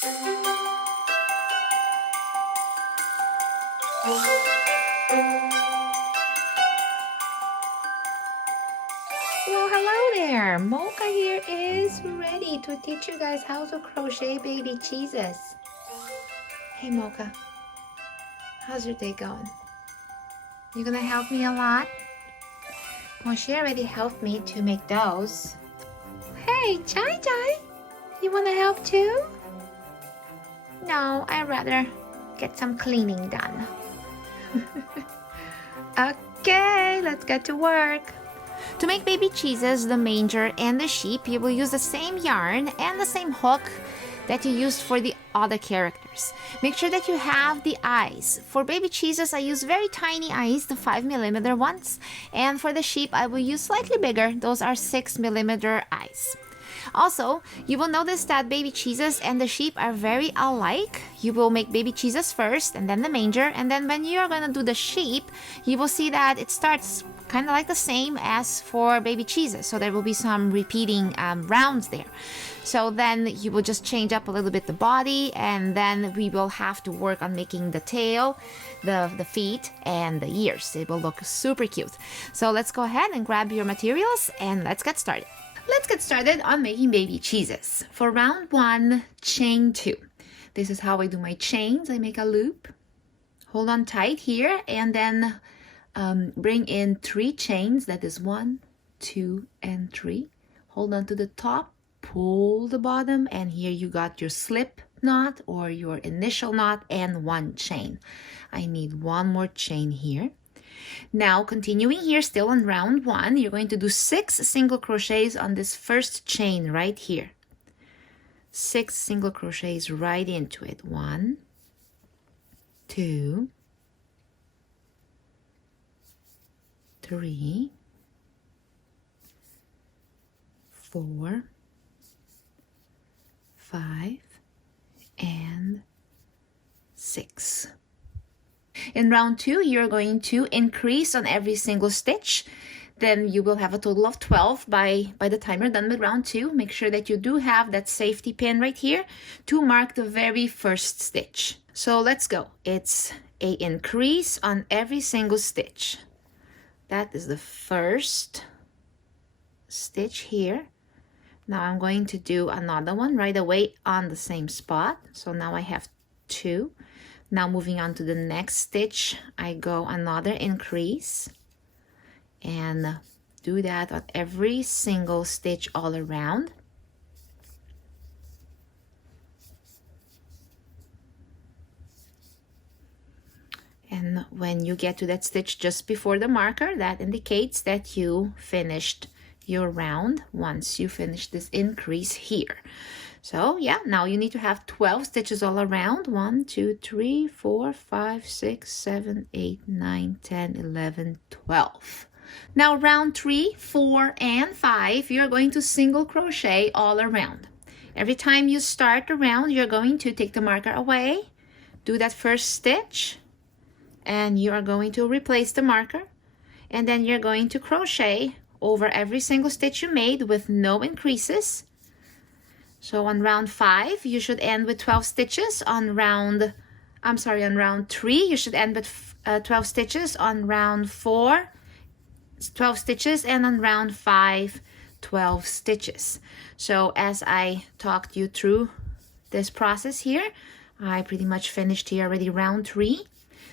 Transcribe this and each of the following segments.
Well, hello there! Mocha here is ready to teach you guys how to crochet baby cheeses. Hey Mocha, how's your day going? You gonna help me a lot? Well, she already helped me to make those. Hey, Chai Chai, you wanna help too? No, I'd rather get some cleaning done. Okay, let's get to work. To make baby cheeses, the manger, and the sheep, you will use the same yarn and the same hook that you used for the other characters. Make sure that you have the eyes. For baby cheeses, I use very tiny eyes, the 5mm ones. And for the sheep, I will use slightly bigger. Those are 6mm eyes. Also, you will notice that baby cheeses and the sheep are very alike. You will make baby cheeses first and then the manger, and then when you're gonna do the sheep, you will see that it starts kind of like the same as for baby cheeses. So there will be some repeating rounds there. So then you will just change up a little bit the body, and then we will have to work on making the tail, the feet, and the ears. It will look super cute. So let's go ahead and grab your materials and let's get started. Let's get started on making baby cheeses. For round 1, chain 2. This is how I do my chains. I make a loop, hold on tight here, and then bring in 3 chains. That is 1, 2, and 3. Hold on to the top, pull the bottom, and here you got your slip knot or your initial knot and 1 chain. I need 1 more chain here. Now, continuing here, still on round 1, you're going to do 6 single crochets on this first chain right here. 6 single crochets right into it. 1, 2, 3, 4, 5, and 6. In round 2, you're going to increase on every single stitch. Then you will have a total of 12 by the time you're done with round 2. Make sure that you do have that safety pin right here to mark the very first stitch. So let's go. It's an increase on every single stitch. That is the first stitch here. Now I'm going to do another one right away on the same spot. So now I have 2. Now moving on to the next stitch, I go another increase and do that on every single stitch all around. And when you get to that stitch just before the marker, that indicates that you finished your round once you finish this increase here. So yeah, now you need to have 12 stitches all around. 1, 2, 3, 4, 5, 6, 7, 8, 9, 10, 11, 12. Now round 3, 4, and 5, you're going to single crochet all around. Every time you start a round, you're going to take the marker away, do that first stitch, and you are going to replace the marker, and then you're going to crochet over every single stitch you made with no increases. So on round 5, you should end with 12 stitches. On round 3, you should end with 12 stitches. On round 4, 12 stitches, and on round 5, 12 stitches. So as I talked you through this process here, I pretty much finished here already round 3.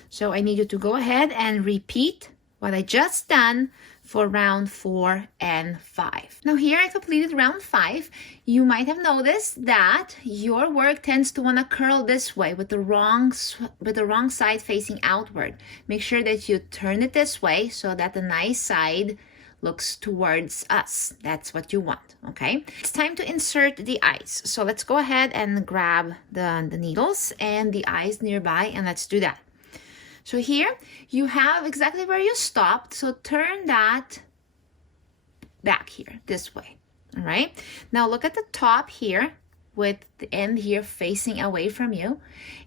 So I need you to go ahead and repeat what I just done for round 4 and 5. Now here I completed round 5. You might have noticed that your work tends to want to curl this way with the wrong side facing outward. Make sure that you turn it this way so that the nice side looks towards us. That's what you want, okay? It's time to insert the eyes. So let's go ahead and grab the needles and the eyes nearby, and let's do that. So here you have exactly where you stopped. So turn that back here this way. All right. Now look at the top here with the end here facing away from you.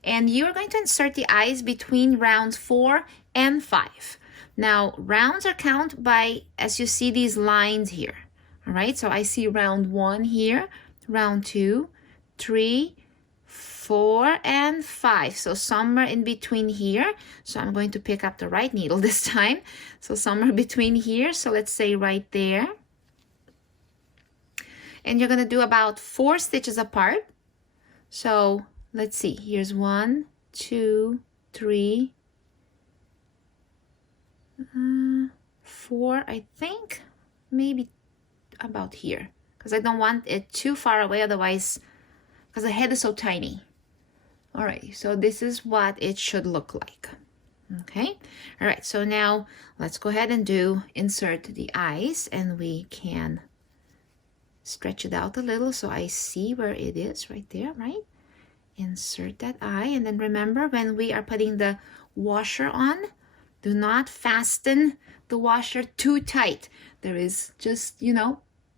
And you're going to insert the eyes between rounds 4 and 5. Now rounds are counted by, as you see these lines here. All right. So I see round 1 here, round 2, 3, 4 and 5, so somewhere in between here. So I'm going to pick up the right needle this time, so somewhere between here, so let's say right there. And you're going to do about 4 stitches apart. So let's see, here's 1, 2, 3, 4, I think, maybe about here, because I don't want it too far away, otherwise, because the head is so tiny. All right, so this is what it should look like. Okay, all right, so now let's go ahead and insert the eyes, and we can stretch it out a little so I see where it is right there, right? Insert that eye, and then remember, when we are putting the washer on, do not fasten the washer too tight. There is just,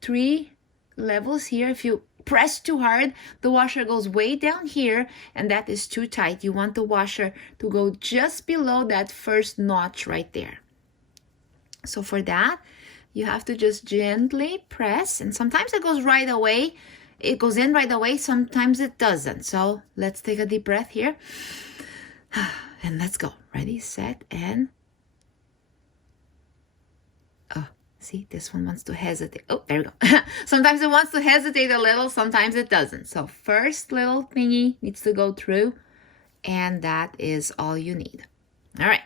3 levels here. If you press too hard, the washer goes way down here, and that is too tight. You want the washer to go just below that first notch right there. So for that, you have to just gently press, and sometimes it goes right away. It goes in right away, sometimes it doesn't. So let's take a deep breath here. And let's go. Ready, set, and... Oh, see, this one wants to hesitate. Oh, there we go. Sometimes it wants to hesitate a little, sometimes it doesn't. So first little thingy needs to go through, and that is all you need. All right.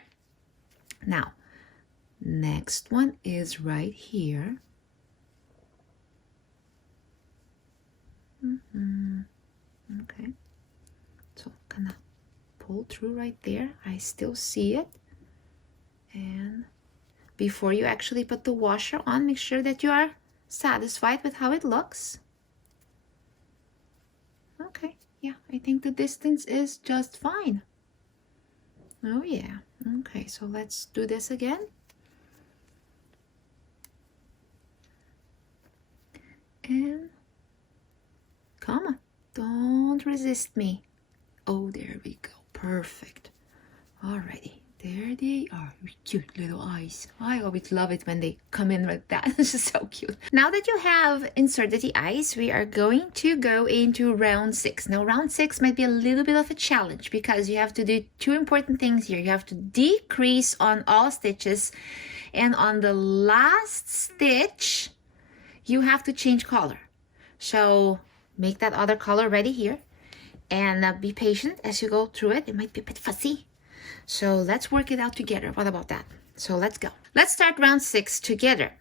Now, next one is right here. Okay. So kind of pull through right there. I still see it. And before you actually put the washer on, make sure that you are satisfied with how it looks. Okay, yeah, I think the distance is just fine. Oh yeah. Okay, so let's do this again. And come on, don't resist me. Oh, there we go. Perfect. Alrighty, there they are. Cute little eyes. I always love it when they come in like that. It's just so cute. Now that you have inserted the eyes, we are going to go into round 6. Now, round 6 might be a little bit of a challenge because you have to do 2 important things here. You have to decrease on all stitches, and on the last stitch, you have to change color. So make that other color ready here, and be patient as you go through it. It might be a bit fussy, so let's work it out together. What about that? So let's go. Let's start round 6 together.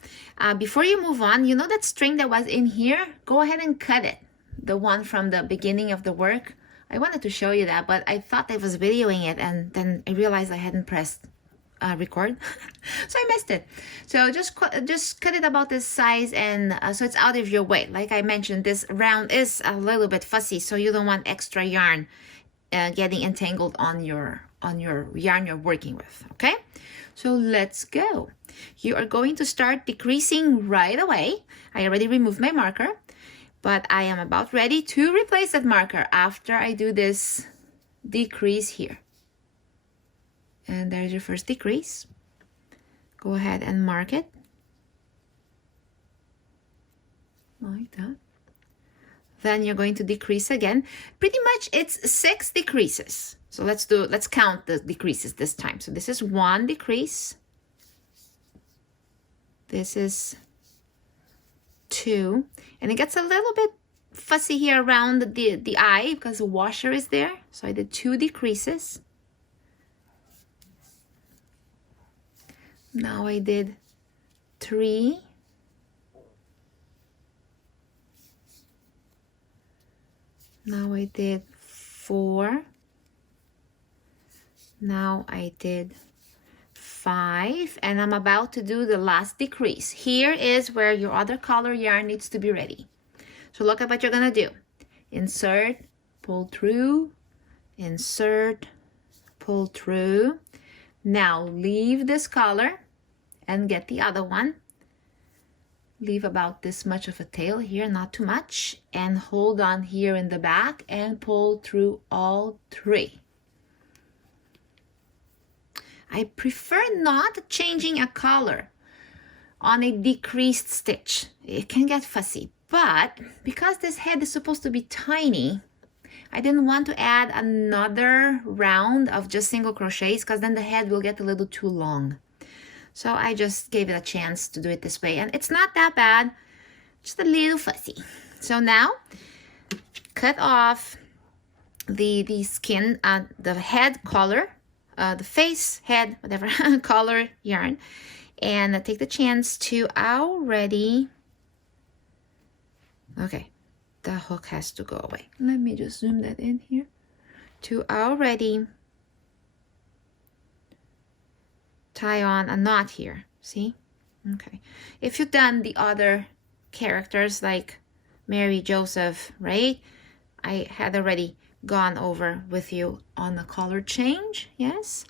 Before you move on, you know that string that was in here? Go ahead and cut it. The one from the beginning of the work. I wanted to show you that, but I thought I was videoing it, and then I realized I hadn't pressed record. So I missed it. So just cut it about this size, and so it's out of your way. Like I mentioned, this round is a little bit fussy, so you don't want extra yarn getting entangled on your yarn you're working with. Okay, so let's go. You are going to start decreasing right away. I already removed my marker, but I am about ready to replace that marker after I do this decrease here. And there's your first decrease. Go ahead and mark it like that. Then you're going to decrease again. Pretty much it's 6 decreases. So let's count the decreases this time. So this is 1 decrease. This is 2. And it gets a little bit fussy here around the eye because the washer is there. So I did 2 decreases. Now I did 3. Now I did 4. Now I did 5, and I'm about to do the last decrease. Here is where your other color yarn needs to be ready. So look at what you're gonna do. Insert, pull through, insert, pull through. Now leave this color and get the other one. Leave about this much of a tail here, not too much, and hold on here in the back and pull through all 3. I prefer not changing a color on a decreased stitch. It can get fussy, but because this head is supposed to be tiny, I didn't want to add another round of just single crochets because then the head will get a little too long. So I just gave it a chance to do it this way. And it's not that bad, just a little fussy. So now, cut off the skin, the head color, the face, head, whatever, color yarn. And take the chance to already, okay, the hook has to go away. Let me just zoom that in here. To already tie on a knot here, see? Okay. If you've done the other characters like Mary, Joseph, right? I had already gone over with you on the color change, yes?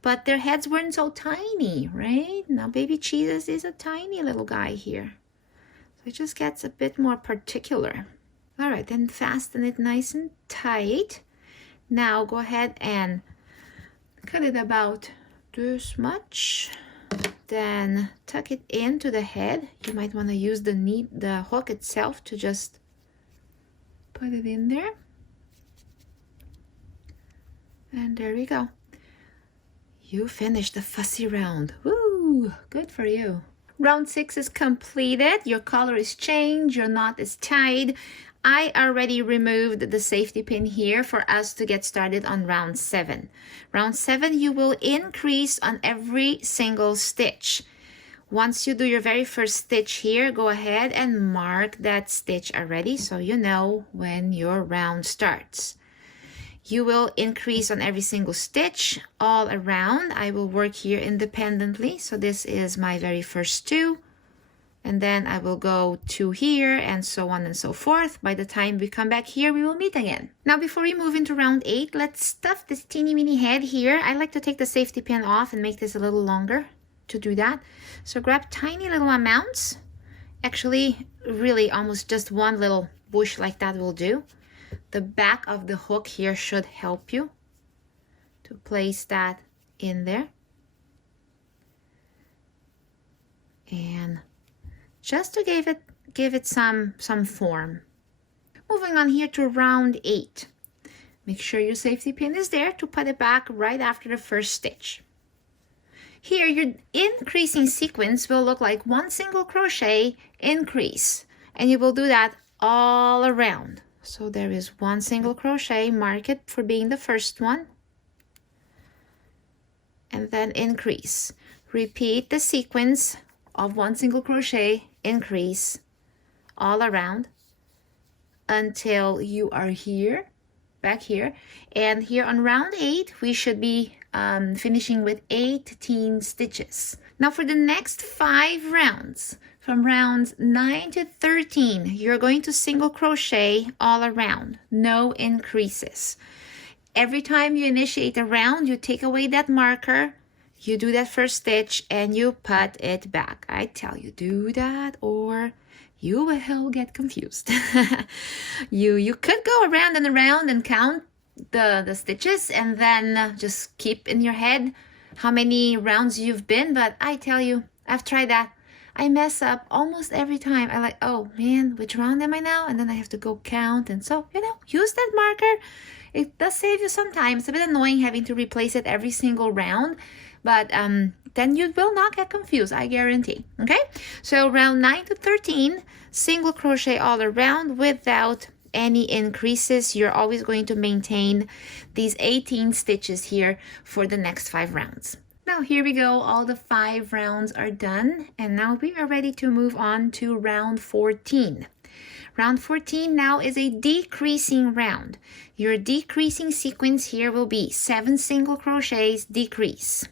But their heads weren't so tiny, right? Now baby Jesus is a tiny little guy here. So it just gets a bit more particular. All right, then fasten it nice and tight. Now go ahead and cut it about this much. Then tuck it into the head. You might want to use the hook itself to just put it in there. And there we go. You finished the fussy round. Woo! Good for you. Round 6 is completed. Your color is changed. Your knot is tied. I already removed the safety pin here for us to get started on round 7. Round 7, you will increase on every single stitch. Once you do your very first stitch here, go ahead and mark that stitch already so you know when your round starts. You will increase on every single stitch all around. I will work here independently. So this is my very first 2. And then I will go 2 here and so on and so forth. By the time we come back here, we will meet again. Now, before we move into round 8, let's stuff this teeny weeny head here. I like to take the safety pin off and make this a little longer to do that. So grab tiny little amounts. Actually, really almost just one little bush like that will do. The back of the hook here should help you to place that in there. And just to give it some form. Moving on here to round 8. Make sure your safety pin is there to put it back right after the first stitch. Here, your increasing sequence will look like 1 single crochet increase, and you will do that all around. So there is 1 single crochet, mark it for being the first one, and then increase. Repeat the sequence of 1 single crochet, increase all around until you are here, back here. And here on round 8, we should be finishing with 18 stitches. Now for the next 5 rounds, from rounds 9 to 13, you're going to single crochet all around, no increases. Every time you initiate a round, you take away that marker, you do that first stitch, and you put it back. I tell you, do that or you will get confused. You could go around and around and count the stitches and then just keep in your head how many rounds you've been, but I tell you, I've tried that. I mess up almost every time. I like, oh man, which round am I now? And then I have to go count. And so, use that marker. It does save you some time. It's a bit annoying having to replace it every single round, but then you will not get confused, I guarantee. Okay, so round 9 to 13, single crochet all around without any increases. You're always going to maintain these 18 stitches here for the next 5 rounds. Now here we go, all the 5 rounds are done, and now we are ready to move on to round 14. Round 14 now is a decreasing round. Your decreasing sequence here will be 7 single crochets, decrease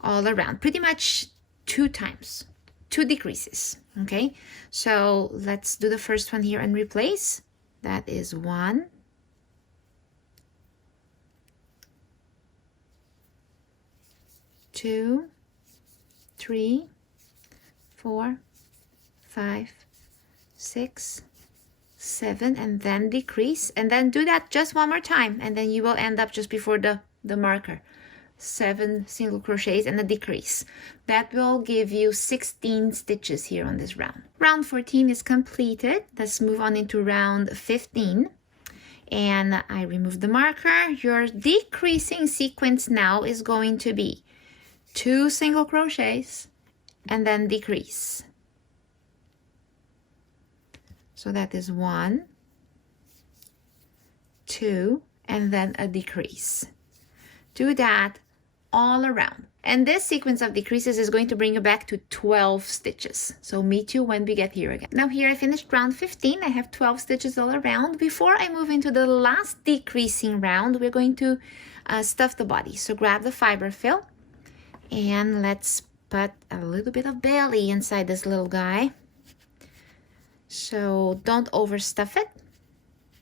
all around, pretty much 2 times, 2 decreases. Okay, so let's do the first one here and replace. That is 1, 2, 3, 4, 5, 6, 7, and then decrease, and then do that just one more time, and then you will end up just before the marker. 7 single crochets and a decrease. That will give you 16 stitches here on this round. Round 14 is completed. Let's move on into round 15. and I remove the marker. Your decreasing sequence now is going to be 2 single crochets and then decrease. So that is 1, 2, and then a decrease. Do that all around. And this sequence of decreases is going to bring you back to 12 stitches. So meet you when we get here again. Now here I finished round 15. I have 12 stitches all around. Before I move into the last decreasing round, we're going to stuff the body. So grab the fiber fill and let's put a little bit of belly inside this little guy. So don't overstuff it.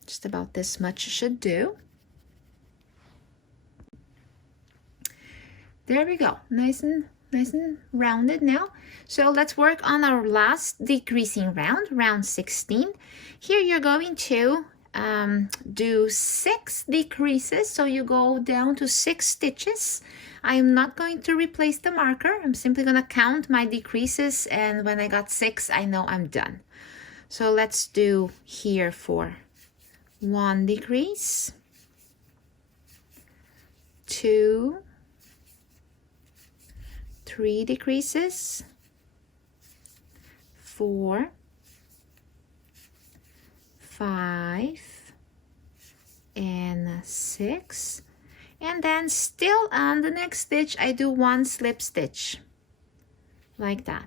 Just about this much should do. There we go, nice and rounded now. So let's work on our last decreasing round, round 16. Here you're going to do 6 decreases, so you go down to 6 stitches. I am not going to replace the marker. I'm simply going to count my decreases, and when I got 6, I know I'm done. So let's do here for 1 decrease, 2, 3 decreases, 4, 5, and 6, and then still on the next stitch I do 1 slip stitch like that.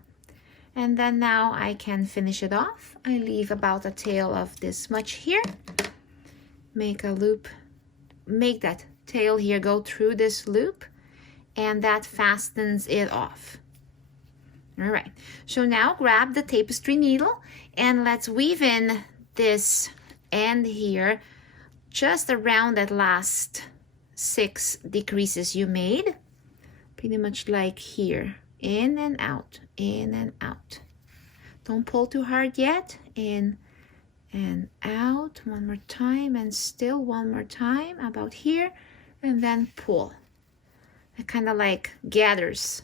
And then now I can finish it off. I leave about a tail of this much here, make a loop, make that tail here go through this loop, and that fastens it off. All right, so now grab the tapestry needle and let's weave in this end here just around that last 6 decreases you made, pretty much like here, in and out, in and out. Don't pull too hard yet. In and out, one more time, and still one more time about here, and then pull. It kind of like gathers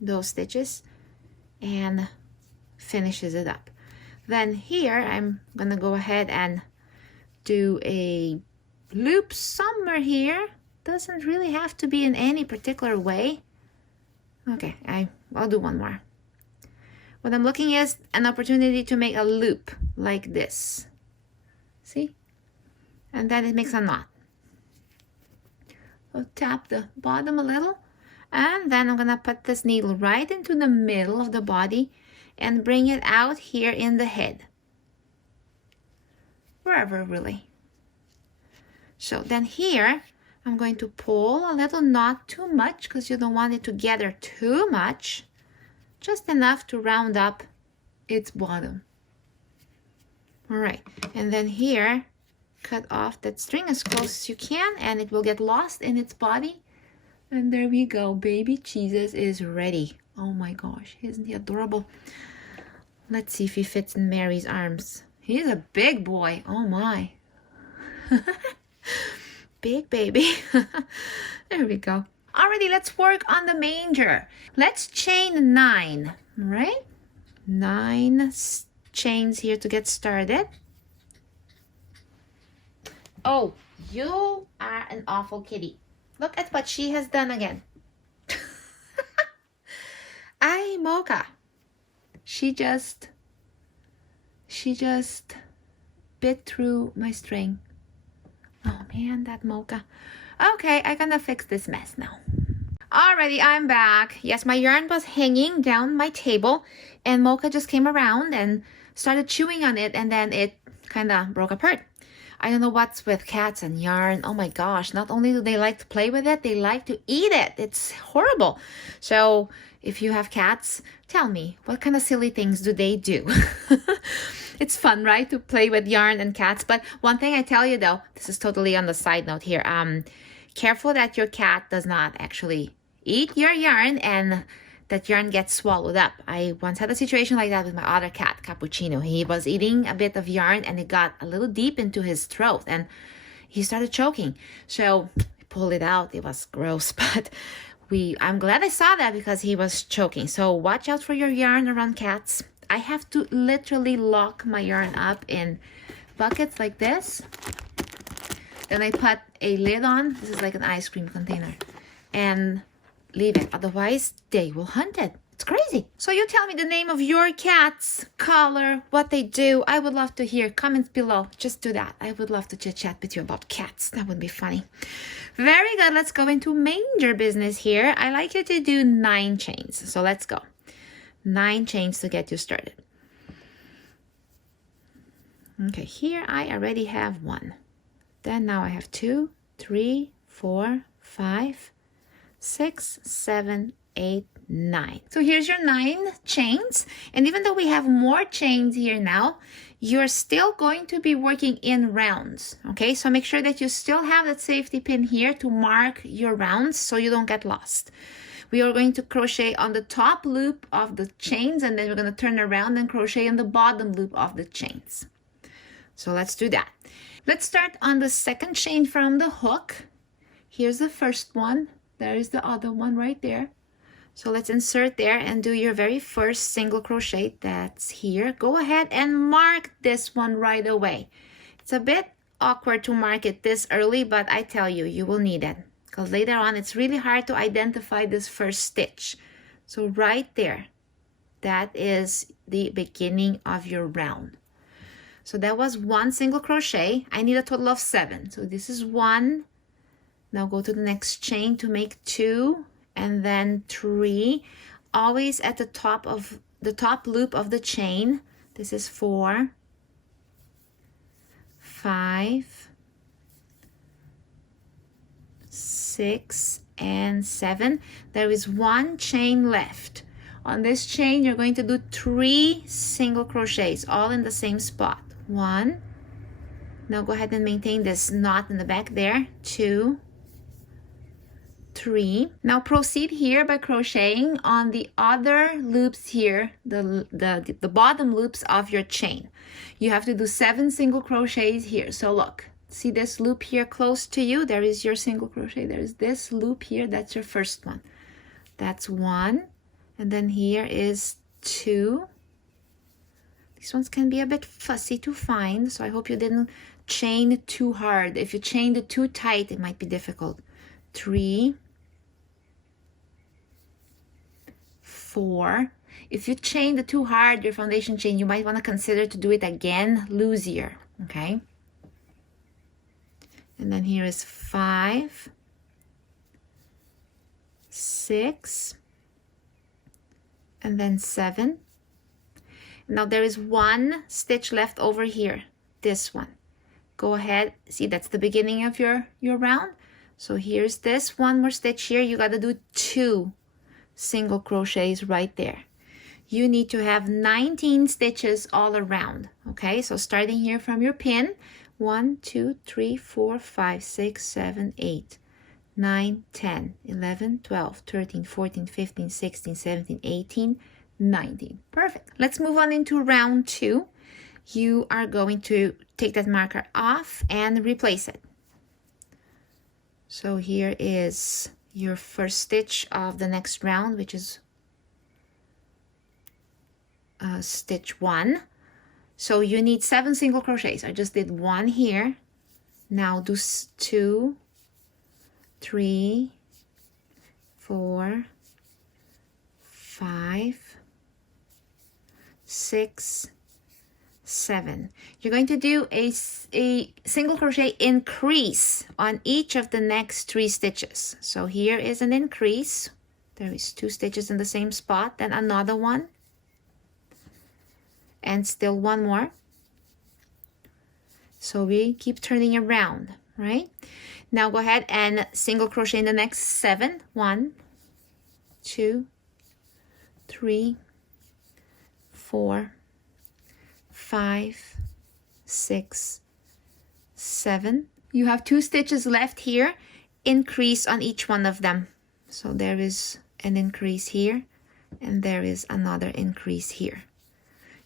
those stitches and finishes it up. Then here I'm gonna go ahead and do a loop somewhere here. Doesn't really have to be in any particular way. Okay, I'll do one more. What I'm looking is an opportunity to make a loop like this. See? And then it makes a knot. So tap the bottom a little, and then I'm gonna put this needle right into the middle of the body and bring it out here in the head. Wherever really. So then here, I'm going to pull a little, not too much because you don't want it to gather too much, just enough to round up its bottom. All right, and then here, cut off that string as close as you can and it will get lost in its body. And there we go, baby Jesus is ready. Oh my gosh, isn't he adorable? Let's see if he fits in Mary's arms. He's a big boy, oh my. Big baby. There we go. Alrighty, let's work on the manger. Let's chain 9, right? 9 chains here to get started. Oh, you are an awful kitty. Look at what she has done again. Ay, Mocha. She just bit through my string. Oh man, that Mocha. Okay, I'm gonna fix this mess now. Alrighty, I'm back. Yes, my yarn was hanging down my table and Mocha just came around and started chewing on it and then it kind of broke apart. I don't know what's with cats and yarn. Oh my gosh, not only do they like to play with it, they like to eat it. It's horrible. So if you have cats, tell me, what kind of silly things do they do? It's fun, right, to play with yarn and cats. But one thing I tell you though, this is totally on the side note here. Careful that your cat does not actually eat your yarn and that yarn gets swallowed up. I once had a situation like that with my other cat, Cappuccino. He was eating a bit of yarn and it got a little deep into his throat and he started choking. So I pulled it out. It was gross, but I'm glad I saw that because he was choking. So watch out for your yarn around cats. I have to literally lock my yarn up in buckets like this Then I put a lid on. This is like an ice cream container. And leave it. Otherwise, they will hunt it. It's crazy. So you tell me the name of your cats, color, what they do. I would love to hear. Comments below. Just do that. I would love to chit chat with you about cats. That would be funny. Very good. Let's go into manger business here. I like you to do 9 chains. So let's go. 9 chains to get you started. Okay, here I already have 1. Then now I have 2, 3, 4, 5, 6, 7, 8, 9. So here's your 9 chains. And even though we have more chains here now, you're still going to be working in rounds. Okay, so make sure that you still have that safety pin here to mark your rounds so you don't get lost. We are going to crochet on the top loop of the chains, and then we're going to turn around and crochet in the bottom loop of the chains. So let's do that. Let's start on the second chain from the hook. Here's the first one. There is the other one right there. So let's insert there and do your very first single crochet that's here. Go ahead and mark this one right away. It's a bit awkward to mark it this early, but I tell you, you will need it. Because later on, it's really hard to identify this first stitch. So right there, that is the beginning of your round. So that was 1 single crochet. I need a total of 7. So this is 1. Now go to the next chain to make 2 and then 3. Always at the top of the top loop of the chain. This is 4, 5, 6, and 7. There is 1 chain left. On this chain, you're going to do 3 single crochets, all in the same spot. 1. Now go ahead and maintain this knot in the back there. 2, 3. Now proceed here by crocheting on the other loops here, the bottom loops of your chain. You have to do 7 single crochets here. So look, see this loop here close to you? There is your single crochet. There is this loop here. That's your first one. That's 1. And then here is 2. These ones can be a bit fussy to find, so I hope you didn't chain too hard. If you chained it too tight, it might be difficult. 3, 4. If you chained it too hard, your foundation chain, you might want to consider to do it again loosier, okay? And then here is 5, 6, and then 7. Now there is 1 stitch left over here, this one. Go ahead, see that's the beginning of your round. So here's this 1 more stitch here. You got to do 2 single crochets right there. You need to have 19 stitches all around, okay? So starting here from your pin, 1, 2, 3, 4, 5, 6, 7, 8, 9, 10, 11, 12, 13, 14, 15, 16, 17, 18, 19. Perfect. Let's move on into round 2. You are going to take that marker off and replace it. So here is your first stitch of the next round, which is stitch 1. So you need 7 single crochets. I just did 1 here. Now do 2, 3, 4, 5, 6, 7. You're going to do a single crochet increase on each of the next 3 stitches. So here is an increase. There is 2 stitches in the same spot, then another one, and still 1 more. So we keep turning around, right? Now go ahead and single crochet in the next 7. 1, 2, 3, 4, 5, 6, 7. You have 2 stitches left here. Increase on each one of them. So there is an increase here, and there is another increase here.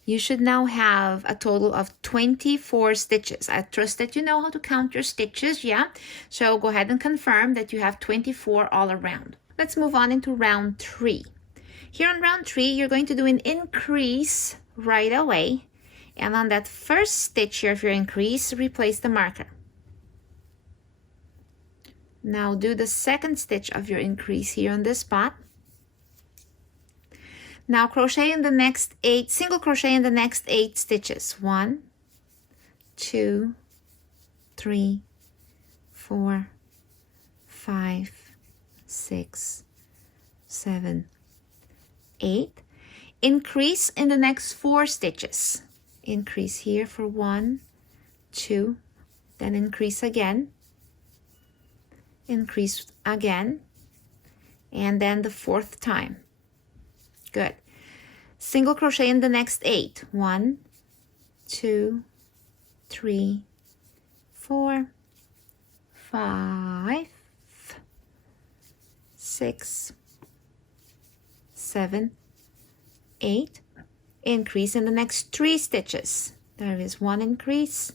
You should now have a total of 24 stitches. I trust that you know how to count your stitches, yeah? So go ahead and confirm that you have 24 all around. Let's move on into round 3. Here on round 3, you're going to do an increase right away. And on that first stitch here of your increase, replace the marker. Now do the second stitch of your increase here on this spot. Now crochet in the next 8, single crochet in the next 8 stitches. 1, 2, 3, 4, 5, 6, 7, 8. Increase in the next 4 stitches. Increase here for 1, 2, then increase again, increase again, and then the 4th time. Good. Single crochet in the next 8. 1, 2, 3, 4, 5, 6, 7, 8. Increase in the next 3 stitches. There is 1 increase,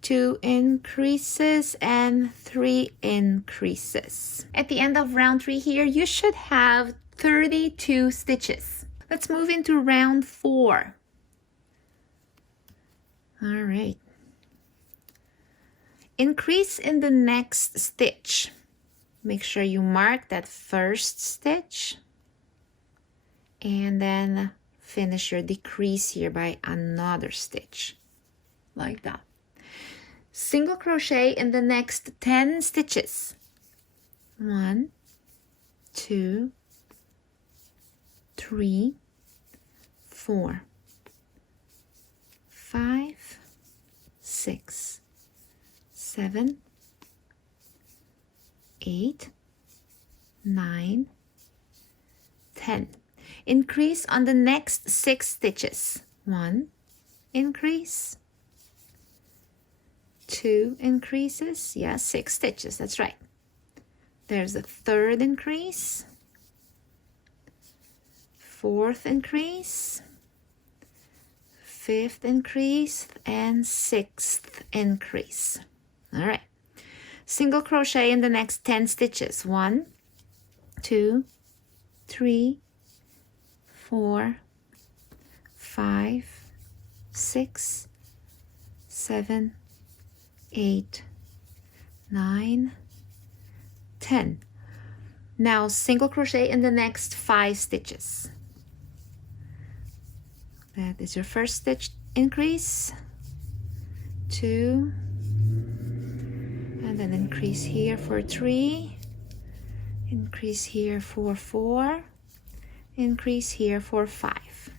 2 increases, and 3 increases. At the end of round 3 here, you should have 32 stitches. Let's move into round 4. All right. Increase in the next stitch. Make sure you mark that first stitch and then finish your decrease here by another stitch like that. Single crochet in the next 10 stitches. 1, 2, 3, 4, 5, 6, 7, 8, 9, 10. Increase on the next 6 stitches. 1 increase, 2 increases, yeah, 6 stitches, that's right. There's a 3rd increase, 4th increase, 5th increase, and 6th increase. All right. Single crochet in the next 10 stitches. 1, 2, 3, 4, 5, 6, 7, 8, 9, 10. Now single crochet in the next 5 stitches. That is your first stitch increase, 2, and then increase here for 3, increase here for 4, increase here for 5.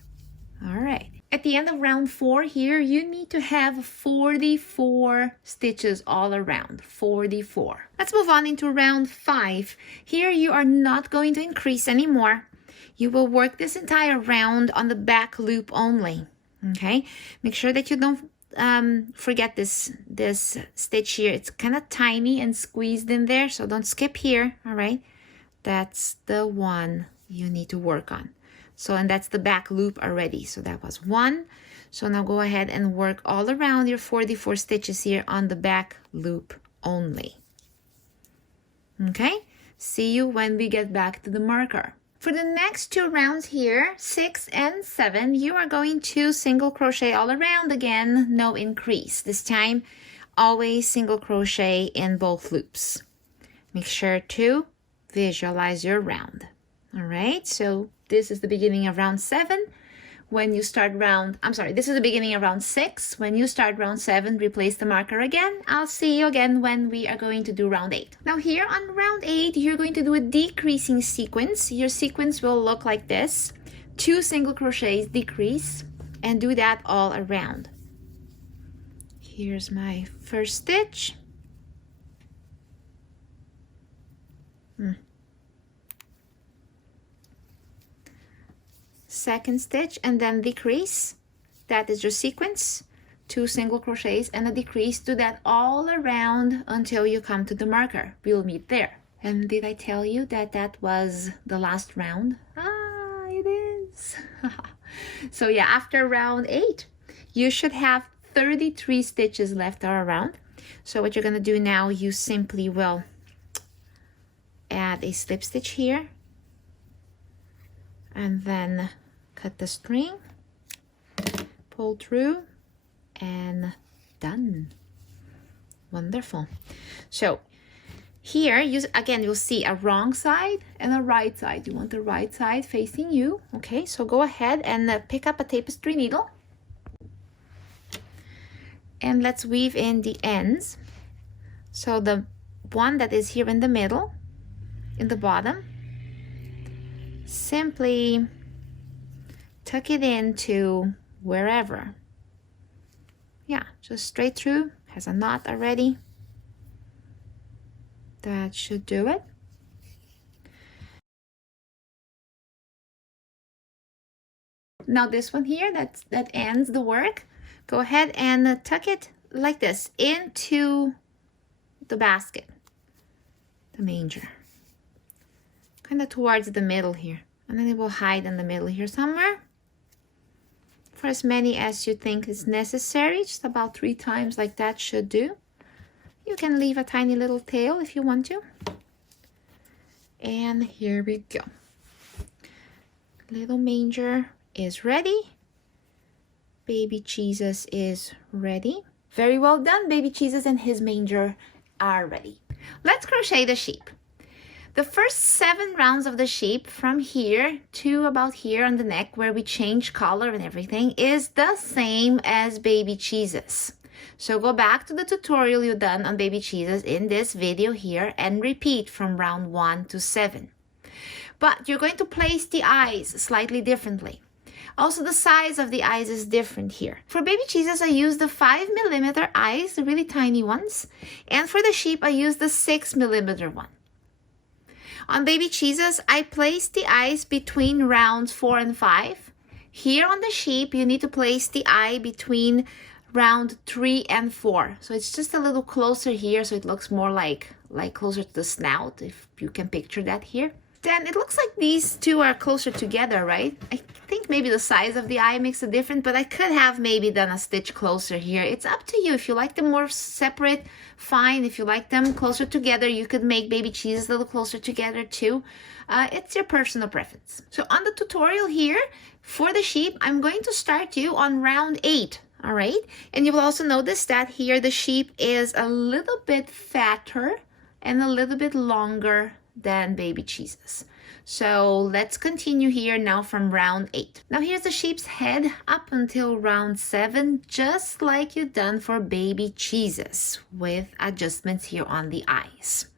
All right. At the end of round 4 here, you need to have 44 stitches all around, 44. Let's move on into round 5. Here you are not going to increase anymore. You will work this entire round on the back loop only, okay? Make sure that you don't forget this stitch here. It's kind of tiny and squeezed in there, so don't skip here, all right? That's the one you need to work on. So, and that's the back loop already. So that was 1. So now go ahead and work all around your 44 stitches here on the back loop only. Okay? See you when we get back to the marker. For the next 2 rounds here, 6 and 7, you are going to single crochet all around again, no increase. This time, always single crochet in both loops. Make sure to visualize your round. All right, so this is the beginning of round 7. When you start round, this is the beginning of round 6. When you start round 7, replace the marker again. I'll see you again when we are going to do round 8. Now here on round 8, you're going to do a decreasing sequence. Your sequence will look like this. 2 single crochets, decrease, and do that all around. Here's my first stitch. Second stitch, and then decrease. That is your sequence. 2 single crochets and a decrease. Do that all around until you come to the marker. We'll meet there. And did I tell you that that was the last round? Ah, it is. So yeah, after round 8, you should have 33 stitches left all around. So what you're gonna do now, you simply will add a slip stitch here, and then cut the string, pull through, and done. Wonderful. So Here, again, you'll see a wrong side and a right side. You want the right side facing you. Okay, so go ahead and pick up a tapestry needle. And let's weave in the ends. So the one that is here in the middle, in the bottom, simply tuck it into wherever. Yeah, just straight through, has a knot already. That should do it. Now this one here, that ends the work. Go ahead and tuck it like this into the basket, the manger, kind of towards the middle here, and then it will hide in the middle here somewhere for as many as you think is necessary. Just about 3 times like that should do. You can leave a tiny little tail if you want to. And here we go. Little manger is ready. Baby Jesus is ready. Very well done. Baby Jesus and his manger are ready. Let's crochet the sheep. The first 7 rounds of the sheep, from here to about here on the neck where we change color and everything, is the same as baby Jesus. So go back to the tutorial you've done on baby Jesus in this video here and repeat from round 1 to 7. But you're going to place the eyes slightly differently. Also, the size of the eyes is different here. For baby Jesus, I use the 5mm eyes, the really tiny ones. And for the sheep, I use the 6mm one. On baby Jesus, I place the eyes between rounds 4 and 5. Here on the sheep, you need to place the eye between round 3 and 4. So it's just a little closer here, so it looks more like closer to the snout, if you can picture that here. Then it looks like these two are closer together, right? I think maybe the size of the eye makes a difference, but I could have maybe done a stitch closer here. It's up to you. If you like them more separate, fine. If you like them closer together, you could make baby Jesus a little closer together too. It's your personal preference. So on the tutorial here, for the sheep, I'm going to start you on round 8. All right, and you will also notice that here the sheep is a little bit fatter and a little bit longer than baby Jesus. So let's continue here now from round 8. Now here's the sheep's head up until round 7, just like you've done for baby Jesus, with adjustments here on the eyes.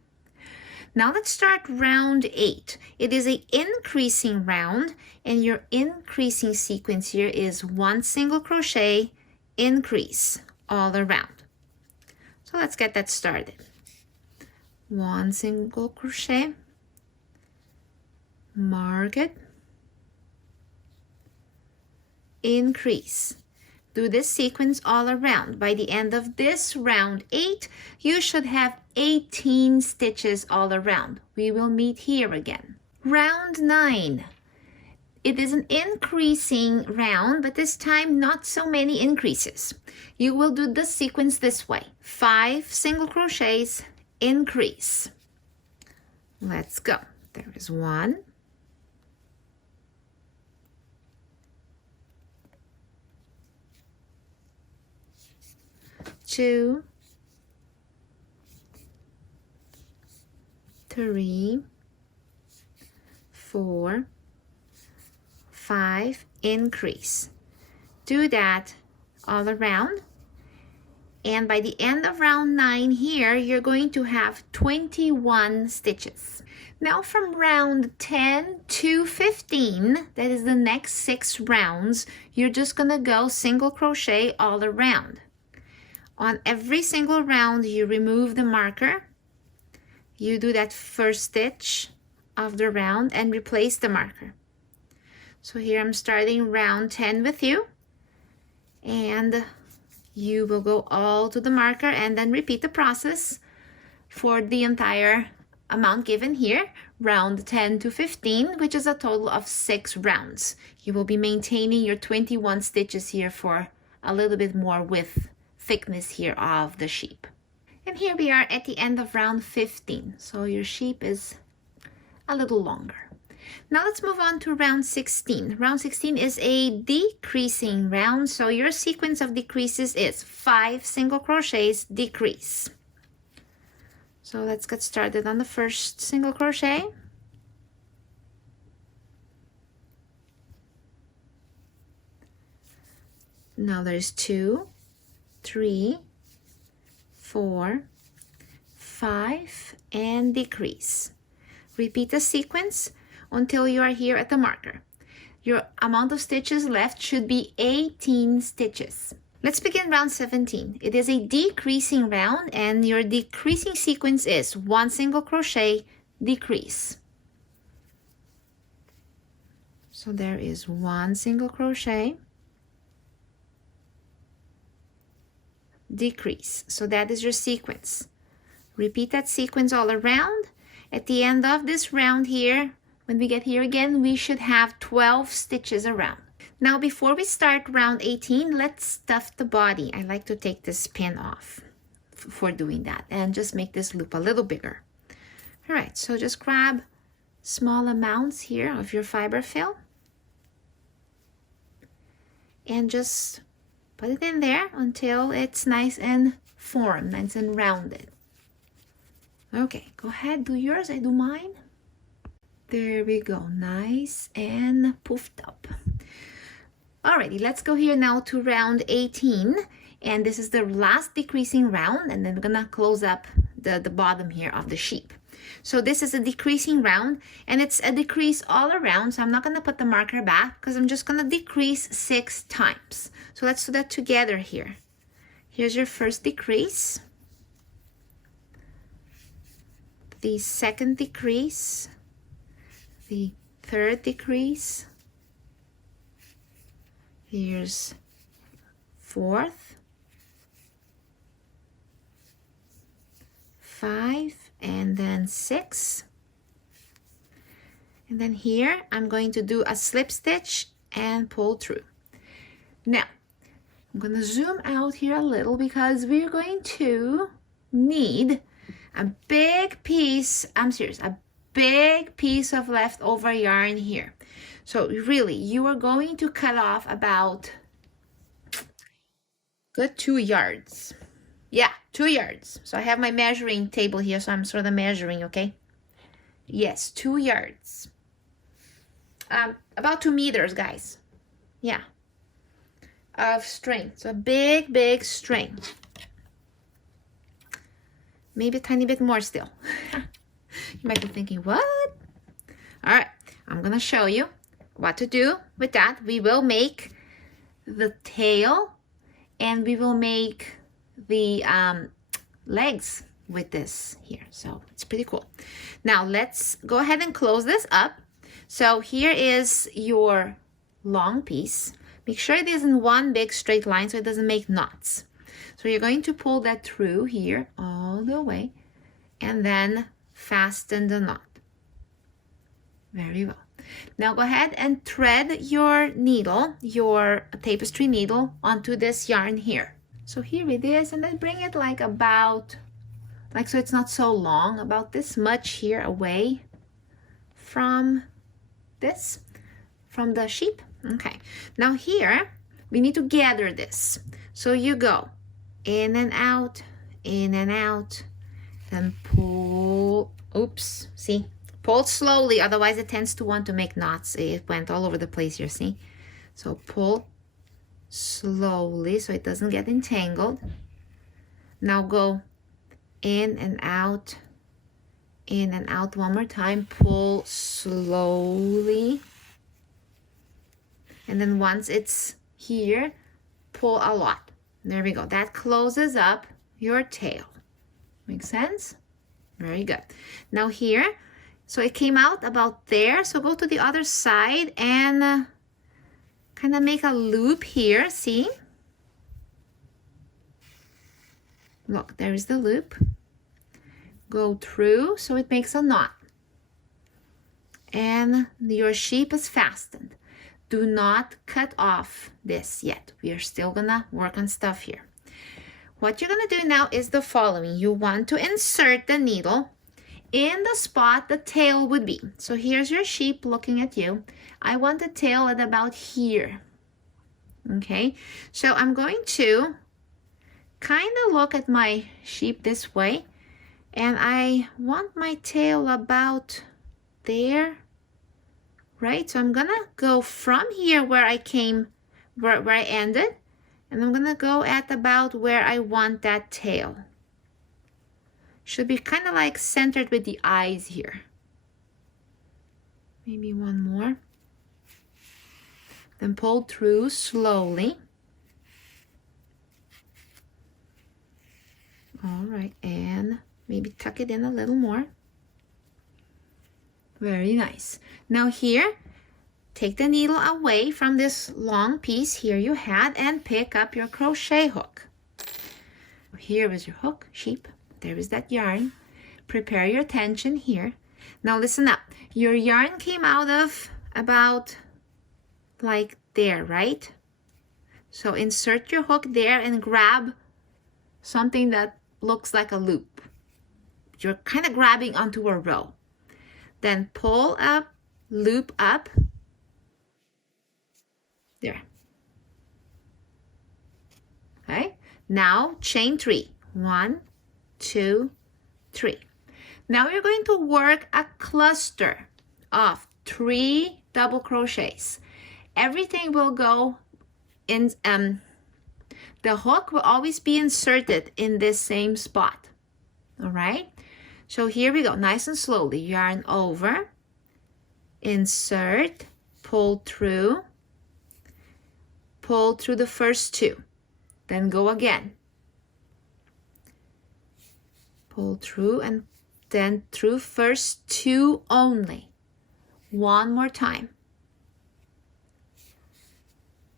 Now let's start round 8. It is an increasing round, and your increasing sequence here is 1 single crochet, increase all around. So let's get that started. 1 single crochet, mark it, increase. Do this sequence all around. By the end of this round 8, you should have 18 stitches all around. We will meet here again. Round 9. It is an increasing round, but this time not so many increases. You will do the sequence this way. 5 single crochets, increase. Let's go. There is 1. 2, 3, 4, 5, increase. Do that all around. And by the end of round 9 here, you're going to have 21 stitches. Now from round 10 to 15, that is the next 6 rounds, you're just gonna go single crochet all around. On every single round, you remove the marker. You do that first stitch of the round and replace the marker. So here I'm starting round 10 with you, and you will go all to the marker and then repeat the process for the entire amount given here, round 10 to 15, which is a total of 6 rounds. You will be maintaining your 21 stitches here for a little bit more width, thickness here of the sheep. And here we are at the end of round 15, so your sheep is a little longer. Now let's move on to round 16. Round 16 is a decreasing round, so your sequence of decreases is 5 single crochets, decrease. So let's get started on the first single crochet. Now there's 2, 3, 4, 5, and decrease. Repeat the sequence until you are here at the marker. Your amount of stitches left should be 18 stitches. Let's begin round 17. It is a decreasing round, and your decreasing sequence is 1 single crochet, decrease. So there is 1 single crochet, decrease. So that is your sequence. Repeat that sequence all around. At the end of this round here, when we get here again, we should have 12 stitches around. Now before we start round 18, let's stuff the body. I like to take this pin off for doing that and just make this loop a little bigger. All right, so just grab small amounts here of your fiber fill and just put it in there until it's nice and formed, nice and rounded. Okay, go ahead, do yours, I do mine. There we go, nice and poofed up. Alrighty, let's go here now to round 18. And this is the last decreasing round, and then we're gonna close up the bottom here of the sheep. So this is a decreasing round, and it's a decrease all around, so I'm not gonna put the marker back because I'm just gonna decrease 6 times. So let's do that together here. Here's your first decrease, the second decrease, the third decrease, here's fourth, 5, and then 6. And then here I'm going to do a slip stitch and pull through. Now I'm going to zoom out here a little because we're going to need a big piece, I'm serious, a big piece of leftover yarn here. So really, you are going to cut off about good 2 yards. Yeah, 2 yards. So I have my measuring table here, so I'm sort of measuring, okay? Yes, 2 yards. About 2 meters, guys. Yeah. Of string. So a big, big string. Maybe a tiny bit more still. You might be thinking, what? All right, I'm gonna show you what to do with that. We will make the tail and we will make the legs with this here. So it's pretty cool. Now let's go ahead and close this up. So here is your long piece. Make sure it is in one big straight line so it doesn't make knots. So you're going to pull that through here all the way and then fasten the knot. Very well. Now go ahead and thread your needle, your tapestry needle, onto this yarn here. So here it is, and then bring it like about, like so it's not so long, about this much here away from this, from the sheep. Okay, now here we need to gather this. So you go in and out, then pull. Oops, see? Pull slowly, otherwise it tends to want to make knots. It went all over the place here, see? So pull slowly so it doesn't get entangled. Now go in and out one more time. Pull slowly. And then once it's here, pull a lot. There we go. That closes up your tail. Make sense? Very good. Now here, so it came out about there. So go to the other side and kind of make a loop here. See? Look, there is the loop. Go through so it makes a knot. And your sheep is fastened. Do not cut off this yet. We are still gonna work on stuff here. What you're gonna do now is the following. You want to insert the needle in the spot the tail would be. So here's your sheep looking at you. I want the tail at about here. Okay, so I'm going to kind of look at my sheep this way And I want my tail about there, right? So I'm gonna go from here where I came, where I ended, and I'm gonna go at about where I want that tail. Should be kind of like centered with the eyes here. Maybe one more. Then pull through slowly. All right, and maybe tuck it in a little more. Very nice. Now here, take the needle away from this long piece here you had and pick up your crochet hook. Here is your hook, sheep. There is that yarn. Prepare your tension here. Now listen up. Your yarn came out of about like there, right? So insert your hook there and grab something that looks like a loop. You're kind of grabbing onto a row. Then pull up, loop up. There. Okay. Now chain 3. 1, 2, 3. Now you're going to work a cluster of 3 double crochets. Everything will go in, the hook will always be inserted in this same spot. All right. So here we go, nice and slowly. Yarn over, insert, pull through the first 2. Then go again. Pull through and then through first 2 only. One more time.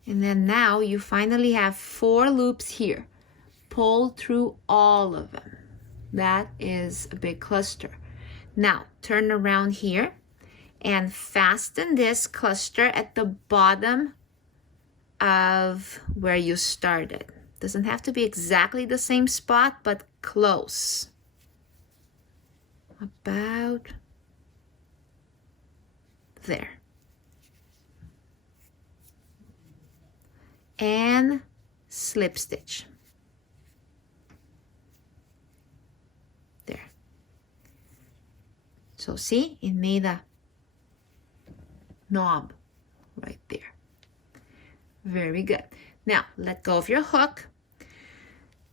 And then now you finally have 4 loops here. Pull through all of them. That is a big cluster. Now turn around here and fasten this cluster at the bottom of where you started. Doesn't have to be exactly the same spot, but close. About there. And slip stitch. There. So see, it made a knob right there. Very good. Now let go of your hook.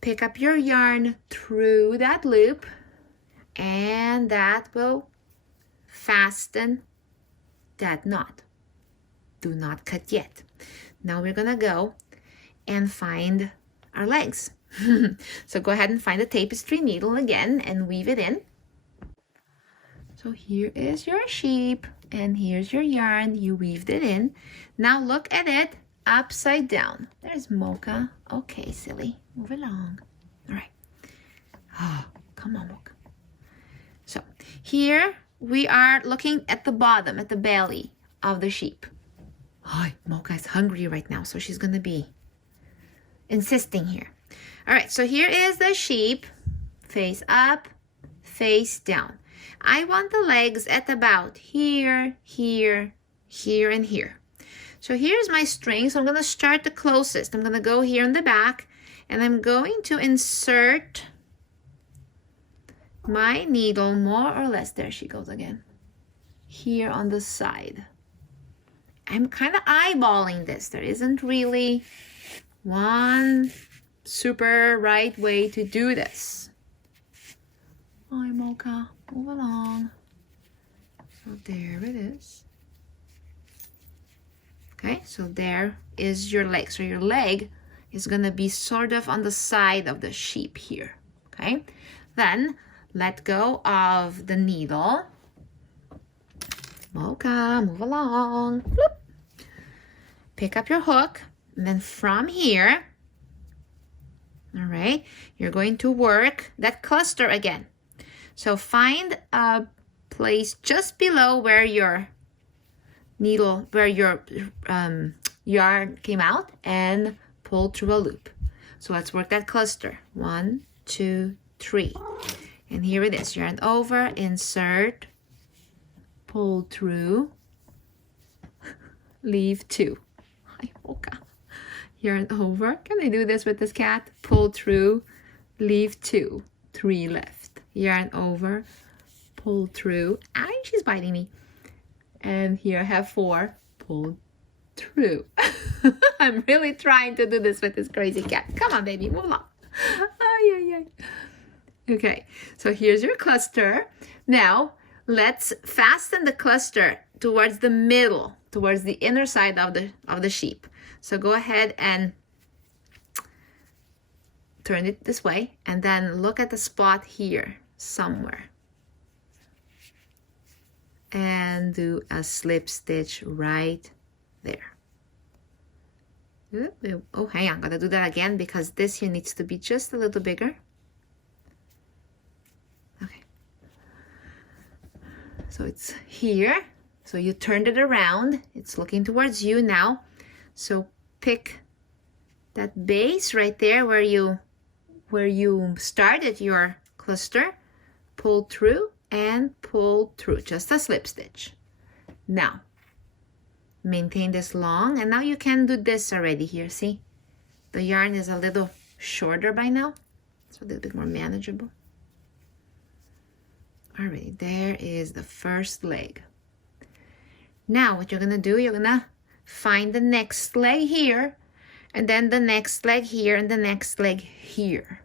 Pick up your yarn through that loop, and that will fasten that knot. Do not cut yet. Now we're gonna go and find our legs. So go ahead and find the tapestry needle again and weave it in. So here is your sheep and here's your yarn. You weaved it in. Now look at it upside down. There's Mocha. Okay, silly. Move along. All right. Oh, come on, Mocha. So here we are looking at the bottom, at the belly of the sheep. Oh, Mocha is hungry right now, so she's gonna be insisting here. All right, so here is the sheep, face up, face down. I want the legs at about here, here, here, and here. So here's my string, so I'm gonna start the closest. I'm gonna go here in the back, and I'm going to insert my needle more or less, there she goes again, here on the side. I'm kind of eyeballing this. There isn't really one super right way to do this. Hi, Mocha, move along. So there it is. Okay, so there is your leg. So your leg is gonna be sort of on the side of the sheep here, okay? Then let go of the needle. Mocha, move along. Bloop. Pick up your hook, and then from here, all right, you're going to work that cluster again. So find a place just below where your needle, where your yarn came out, and pull through a loop. So let's work that cluster. 1, 2, 3. And here it is. Yarn over, insert, pull through, leave 2. Hi, Mocha. Yarn over. Can I do this with this cat? Pull through, leave 2. 3 left. yarn over, pull through. Ay, she's biting me. And here I have 4, pull through. I'm really trying to do this with this crazy cat. Come on, baby, move on. Ay, ay, ay. Okay, so here's your cluster. Now, let's fasten the cluster towards the middle, towards the inner side of the sheep. So go ahead and turn it this way, and then look at the spot here somewhere. And do a slip stitch right there. Oh, hang on, I'm gonna do that again because this here needs to be just a little bigger. Okay. So it's here. So you turned it around. It's looking towards you now. So pick that base right there where you started your cluster. Pull through and pull through, just a slip stitch. Now, maintain this long, and now you can do this already here, see? The yarn is a little shorter by now, so a little bit more manageable. All right, there is the first leg. Now what you're gonna do, you're gonna find the next leg here, and then the next leg here, and the next leg here.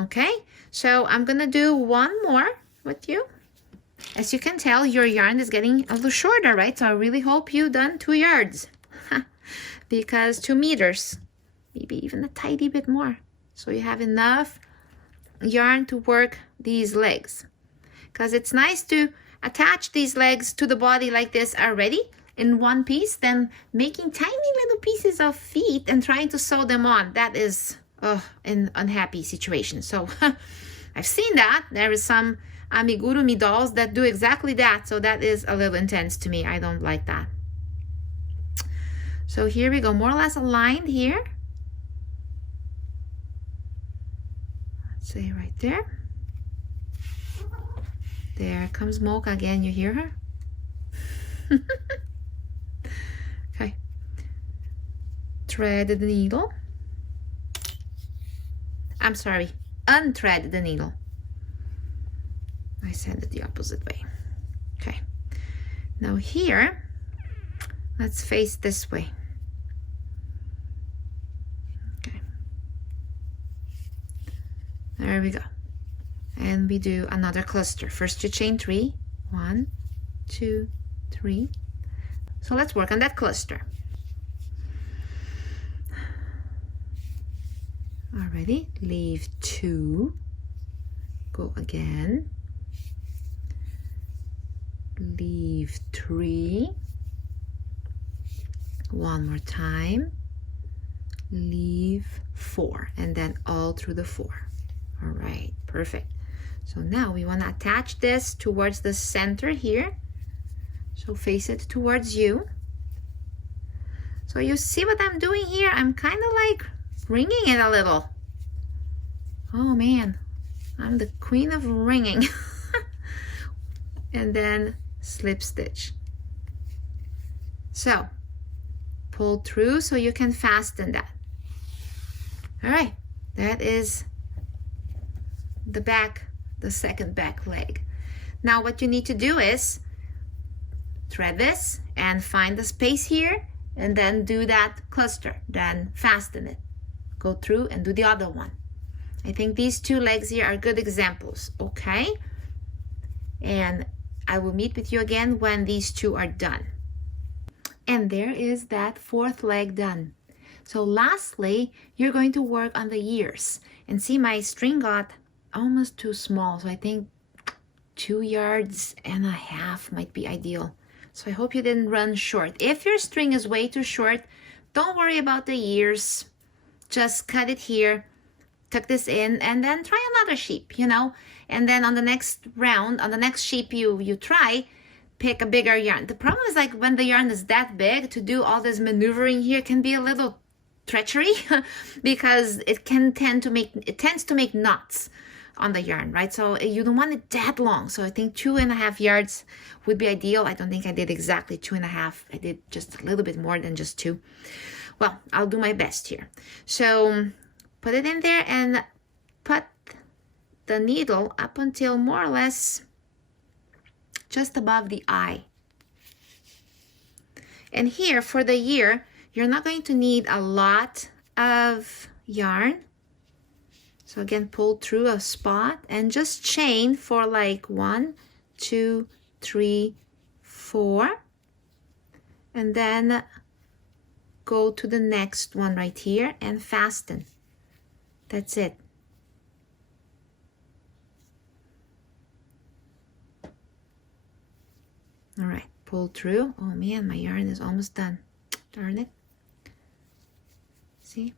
Okay, so I'm gonna do one more with you. As you can tell, your yarn is getting a little shorter, right? So I really hope you've done 2 yards because 2 meters, maybe even a tiny bit more. So you have enough yarn to work these legs, because it's nice to attach these legs to the body like this already in one piece, then making tiny little pieces of feet and trying to sew them on. That is an unhappy situation. So I've seen that. There is some amigurumi dolls that do exactly that. So that is a little intense to me. I don't like that. So here we go, more or less aligned here. Let's say right there. There comes Mocha again. You hear her? Okay. Thread the needle. I'm sorry, unthread the needle. I said it the opposite way. Okay. Now here, let's face this way. Okay. There we go. And we do another cluster. First you chain 3. 1, 2, 3. So let's work on that cluster. Already, leave 2. Go again. Leave 3. One more time. Leave 4, and then all through the 4. All right, perfect. So now we want to attach this towards the center here. So face it towards you. So you see what I'm doing here? I'm kind of like ringing it a little. Oh man, I'm the queen of ringing. And then slip stitch. So pull through so you can fasten that. All right, that is the back, the second back leg. Now what you need to do is thread this and find the space here, and then do that cluster, then fasten it. Go through and do the other one. I think these 2 legs here are good examples, okay? And I will meet with you again when these 2 are done. And there is that 4th leg done. So lastly, you're going to work on the ears. And see, my string got almost too small, so I think 2.5 yards might be ideal. So I hope you didn't run short. If your string is way too short, don't worry about the ears. Just cut it here, tuck this in, and then try another sheep, you know. And then on the next round, on the next sheep you try, pick a bigger yarn. The problem is, like, when the yarn is that big, to do all this maneuvering here can be a little treachery because it tends to make knots on the yarn, right? So you don't want it that long. So I think 2.5 yards would be ideal. I don't think I did exactly 2.5. I did just a little bit more than just 2. Well, I'll do my best here. So put it in there and put the needle up until more or less just above the eye. And here for the ear, you're not going to need a lot of yarn. So again, pull through a spot and just chain for like 1, 2, 3, 4. And then go to the next one right here and fasten. That's it. All right, pull through. Oh man, my yarn is almost done. Darn it. See?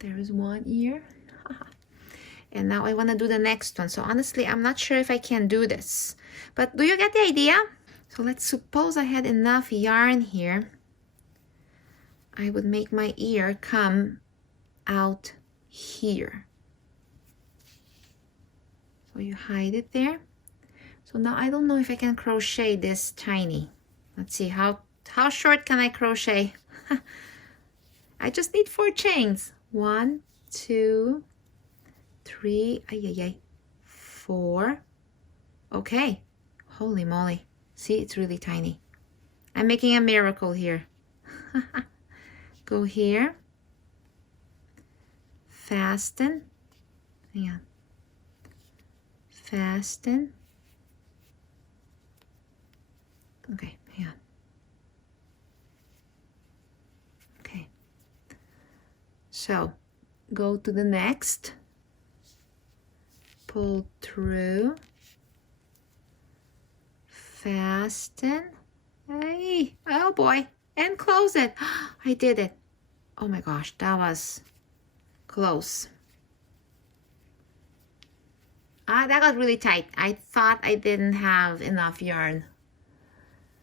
There is one ear. And now I want to do the next one. So honestly, I'm not sure if I can do this. But do you get the idea? So let's suppose I had enough yarn here. I would make my ear come out here. So you hide it there. So now I don't know if I can crochet this tiny. Let's see, how short can I crochet? I just need 4 chains. 1, 2, 3, 4. Okay, holy moly. See, it's really tiny. I'm making a miracle here. Go here. Fasten. Hang on. Fasten. Okay, hang on. Okay. So, go to the next. Pull through. Fasten. Hey, oh boy. And close it. I did it. Oh my gosh, that was close. That got really tight. I thought I didn't have enough yarn.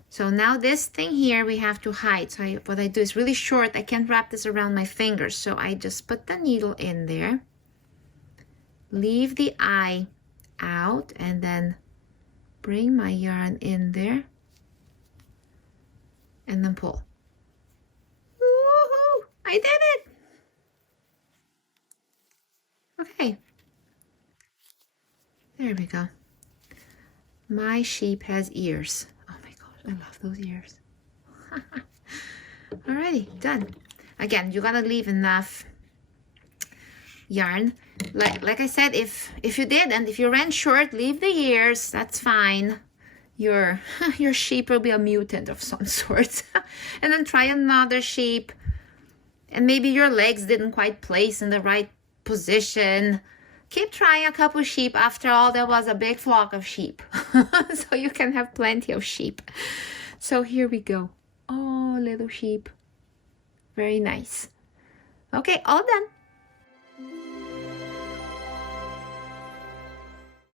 So now this thing here we have to hide. So what I do is really short. I can't wrap this around my fingers. So I just put the needle in there. Leave the eye out and then bring my yarn in there. And then pull. Woohoo! I did it! Okay. There we go. My sheep has ears. Oh my gosh, I love those ears. Alrighty, done. Again, you gotta leave enough yarn. Like I said, if you did and if you ran short, leave the ears. That's fine. Your sheep will be a mutant of some sort. And then try another sheep. And maybe your legs didn't quite place in the right position. Keep trying a couple sheep. After all, there was a big flock of sheep. So you can have plenty of sheep. So here we go. Oh, little sheep. Very nice. Okay, all done.